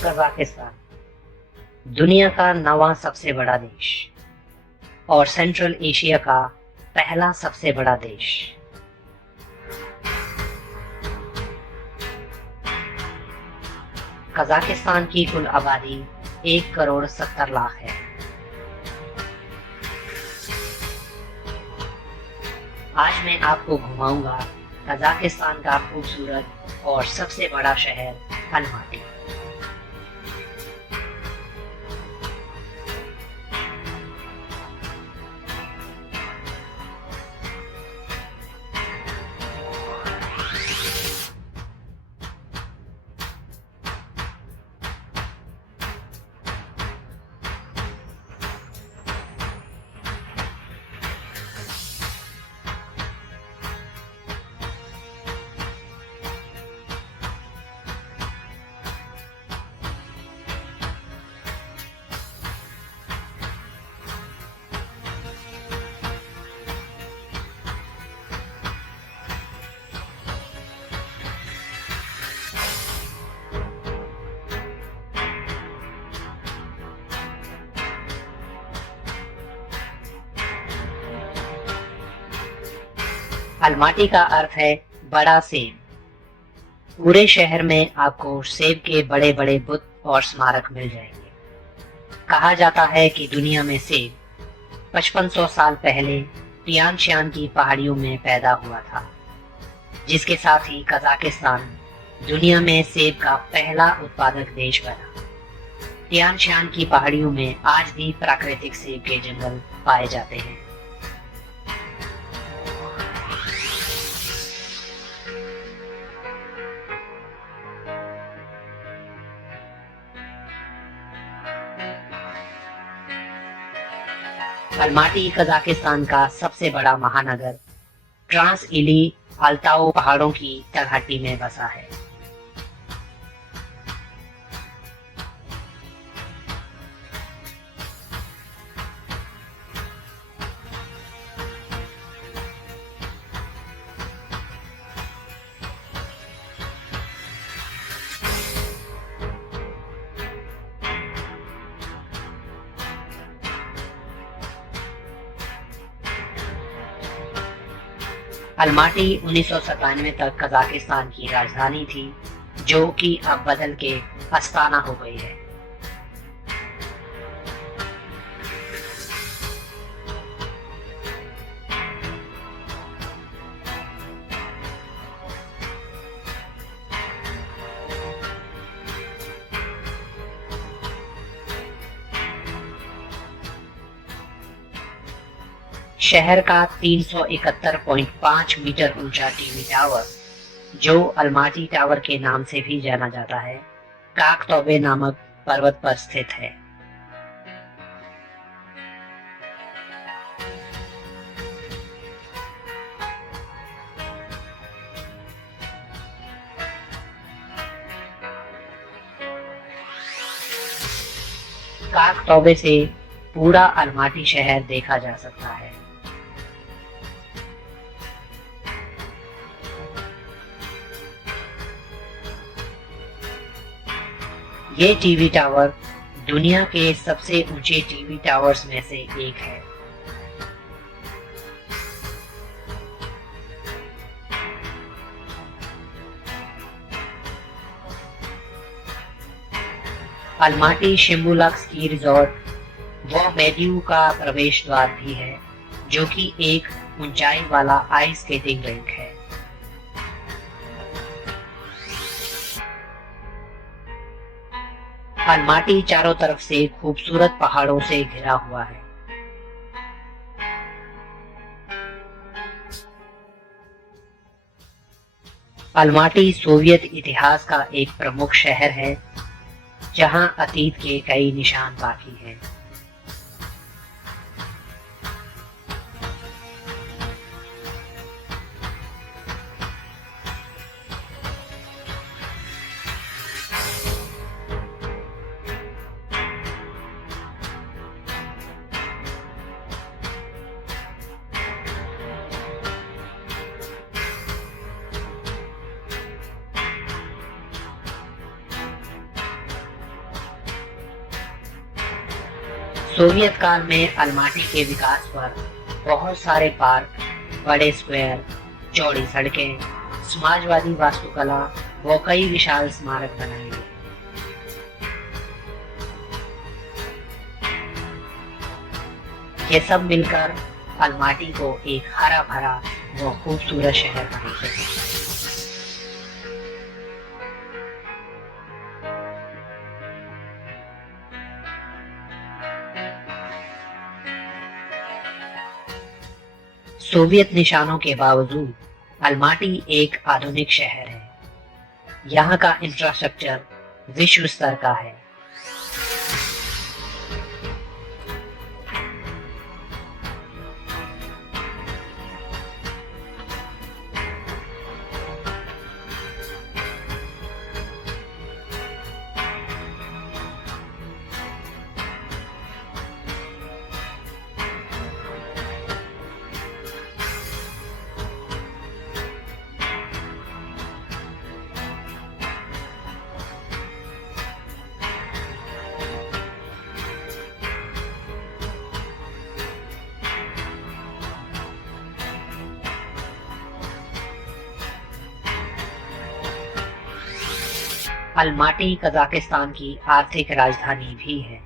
Kazakhstan दुनिया का 9वां सबसे बड़ा देश और सेंट्रल एशिया का पहला सबसे बड़ा देश। कजाकिस्तान की कुल आबादी 1,70,00,000 है। आज मैं आपको घुमाऊंगा कजाकिस्तान का खूबसूरत और सबसे बड़ा शहर अलमाटी। अलमाटी का अर्थ है बड़ा सेब। पूरे शहर में आपको सेब के बड़े बड़े बुत और स्मारक मिल जाएंगे। कहा जाता है कि दुनिया में सेब 5500 साल पहले तियान शान की पहाड़ियों में पैदा हुआ था, जिसके साथ ही कजाकिस्तान दुनिया में सेब का पहला उत्पादक देश बना। तियान शान की पहाड़ियों में आज भी प्राकृतिक सेब के जंगल पाए जाते हैं। अलमाटी कजाकिस्तान का सबसे बड़ा महानगर ट्रांस इली अल्ताओ पहाड़ों की तलहटी में बसा है। अलमाटी 1997 तक कजाकिस्तान की राजधानी थी, जो कि अब बदल के अस्ताना हो गई है। शहर का 371.5 मीटर ऊंचा टीवी टावर, जो अलमाटी टावर के नाम से भी जाना जाता है, काकतौबे नामक पर्वत पर स्थित है। काकतौबे से पूरा अलमाटी शहर देखा जा सकता है। ये टीवी टावर दुनिया के सबसे ऊंचे टीवी टावर्स में से एक है। अलमाटी शिम्बुलक स्की रिजॉर्ट व मेड्यू का प्रवेश द्वार भी है, जो कि एक ऊंचाई वाला आइस स्केटिंग रिंक है। अलमाटी चारों तरफ से खूबसूरत पहाड़ों से घिरा हुआ है। अलमाटी सोवियत इतिहास का एक प्रमुख शहर है, जहां अतीत के कई निशान बाकी हैं। सोवियत काल में अलमाटी के विकास पर बहुत सारे पार्क, बड़े स्क्वायर, चौड़ी सड़कें, समाजवादी वास्तुकला व कई विशाल स्मारक बनाए गए। ये सब मिलकर अलमाटी को एक हरा भरा व खूबसूरत शहर बनाते हैं। सोवियत निशानों के बावजूद अलमाटी एक आधुनिक शहर है। यहाँ का इंफ्रास्ट्रक्चर विश्व स्तर का है। अलमाटी कजाकिस्तान की आर्थिक राजधानी भी है।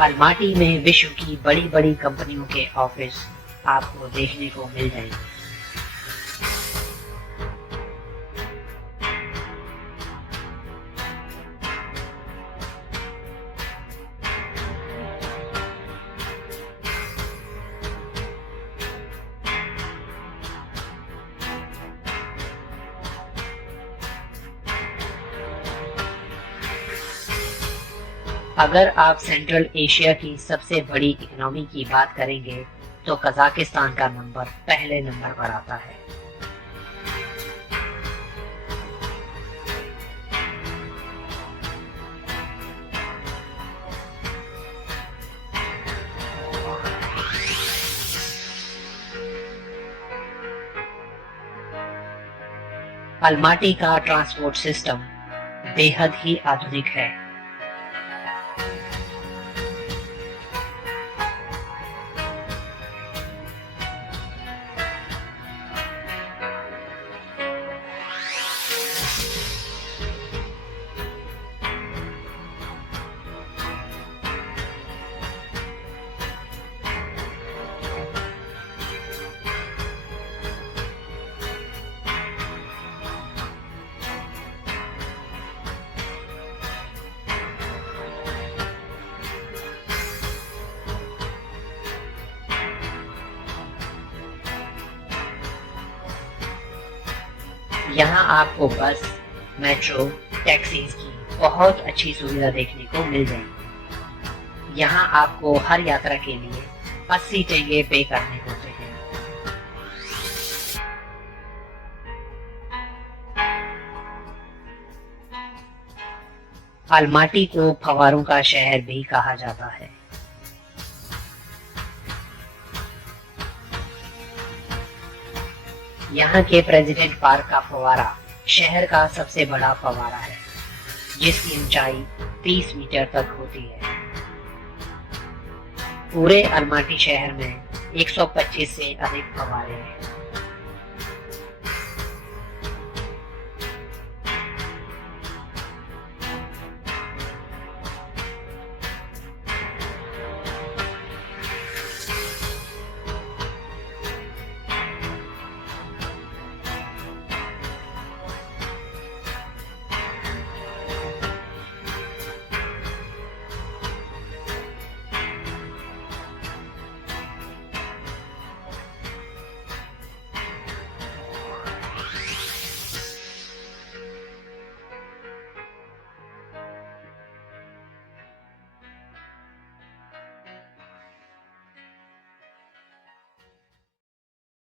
अलमाटी में विश्व की बड़ी बड़ी कंपनियों के ऑफिस आपको देखने को मिल जाएंगे। अगर आप सेंट्रल एशिया की सबसे बड़ी इकोनॉमी की बात करेंगे तो कजाकिस्तान का नंबर पहले नंबर पर आता है। अलमाटी का ट्रांसपोर्ट सिस्टम बेहद ही आधुनिक है। यहाँ आपको बस, मेट्रो, टैक्सीज की बहुत अच्छी सुविधा देखने को मिल जाएगी। यहाँ आपको हर यात्रा के लिए 80 टेंगे पे करने होते हैं। अलमाटी को फव्वारों का शहर भी कहा जाता है। यहाँ के प्रेसिडेंट पार्क का फव्वारा शहर का सबसे बड़ा फव्वारा है, जिसकी ऊंचाई 30 मीटर तक होती है। पूरे अलमाटी शहर में 125 से अधिक फव्वारे हैं।